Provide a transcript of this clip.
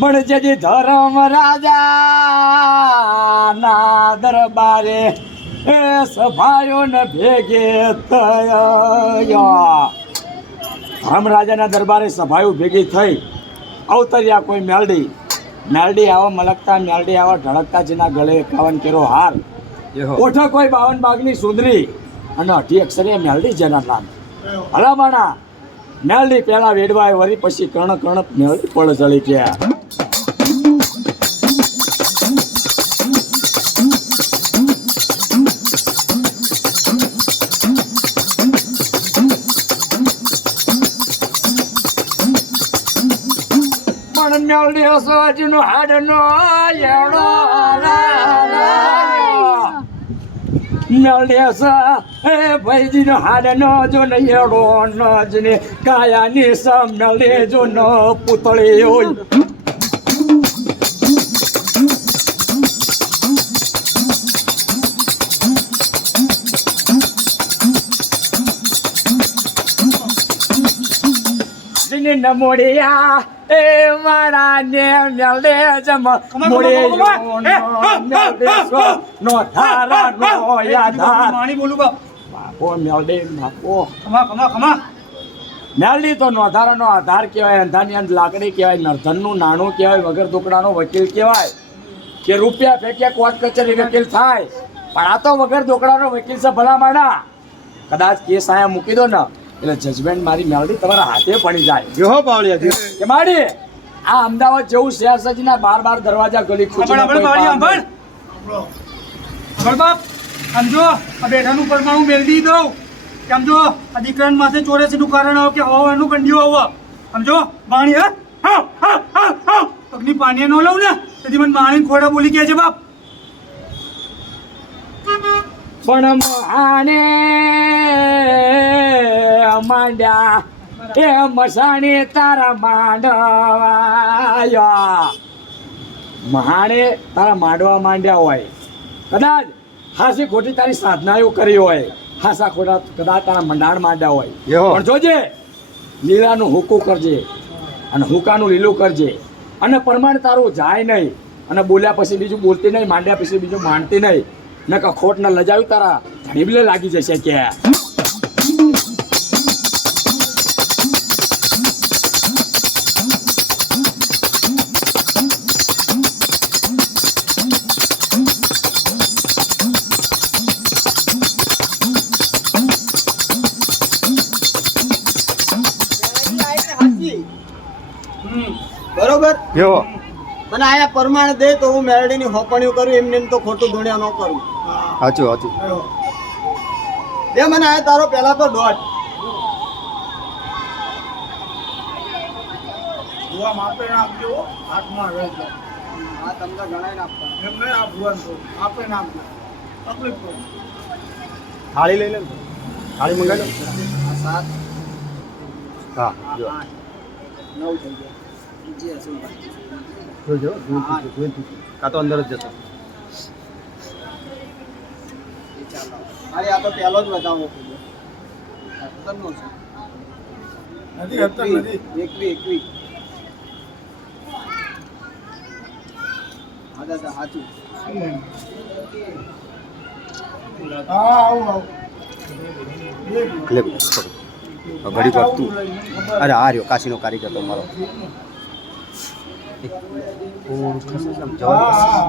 બળજદી ધર્મ રાજા ના દરબારે એ સભાયો ને ભેગે થયા. ધર્મ રાજાના દરબારે સભાયો ભેગી થઈ અવતર્યા કોઈ મેલડી આવા મલકતા મેલડી આવા ઢળકતા જેના ગળે 51 કેરો હાર ઓઠો કોઈ 52 બાગની સુંદરી અને 8 અક્ષરે મેલડી જેના નામ હલામાણા મેલડી પહેલા વેડવાય વરી પછી કર્ણ મેલડી પળ ચડી ગયા. મેલડી હસવાજીનો હાડનો એવડો મેલડી હસ એ ભાઈજીનો હાડનો જો ને એવડો નજને કાયાની સમ મેલડી જો ન પૂતળી હોય. નમોડિયા એ મારા ને મેલડે જમ મોડે નો ધારા નો યાધાર માણી બોલું બાપો મેલડે બાપો ખમા મેલડી તો નો ધારા નો આધાર કહેવાય, અંધાની અંધ લાકડી કહેવાય, નર્ધનનું નાણું કહેવાય, વગર દુકડાનો વકીલ કહેવાય કે રૂપિયા ફેંક્યા કોર્ટ કચેરી વકીલ થાય. પણ આ તો વગર દોકડાનો વકીલ છે ભલા માણા. કદાચ કેસ આયા મૂકી દો ને એટલે જજમેન્ટ મારી મેલડી તમારા હાથે પડી જાય. જો પાવળિયા કે માડી આ અમદાવાદ જેવું શહેર છે જેના 12 દરવાજા ગલી ખુચીમાં કોઈ બાપ સમજો આ બેઠાનું પરમાણુ મેળવી દઉં કે સમજો આ દીકરાન માથે ચોરેસીનું કારણ આવો કે હવાનું કંડિયો આવો સમજો પાણી હા પગની પાણી ન લઉં ને તેથી મને પાણી ખોડા બોલી ગયા છે બાપ. પણ મહાને માંડ્યા એ મસાણી તારા માંડવા મહાણે તારા માંડવા માંડ્યા હોય. કદાચ હાસી ખોટી તારી સાધનાઓ કરી હોય, હાસા ખોટા કદાચ તારા મંડાણ માંડ્યા હોય. પણ જોજે લીલાનું હુકું કરજે અને હુકાનું લીલું કરજે અને પ્રમાણ તારું જાય નહીં અને બોલ્યા પછી બીજું બોલતી નહીં, માંડ્યા પછી બીજું માનતી નહીં. નકા ખોટ ને લજાવ્યું તારા ધડીબલે લાગી જશે કે બરોબર મને આયા પરમાણ દે તો હું મેરડીની હોપણીઓ કરું, એમને તો ખોટું ધૂણ્યા ન કરું. સાચું દે મને આયા તારો પહેલા તો દોઢ ભુવા માપે નાખજો, હાથમાં રહેજો. હા તમને ગણાય નાખતા એમને આ ભુવાન તો માપે નાખજો. તકલીફ પડે. થાળી લઈ લે, થાળી મંગાવી લો. 7 હા જો 9 થઈ ગયા. બીજી હશે જોજો કા તો અંદર જ જતો. અરે આ તો પહેલો જ બતાવો અત્તરનો છે. નથી અત્તર નથી. 21 હા દાદા સાચું. હા આવું ઘડી પર તું અરે આ રહ્યો કાશીનો કારીગર તો મારો હા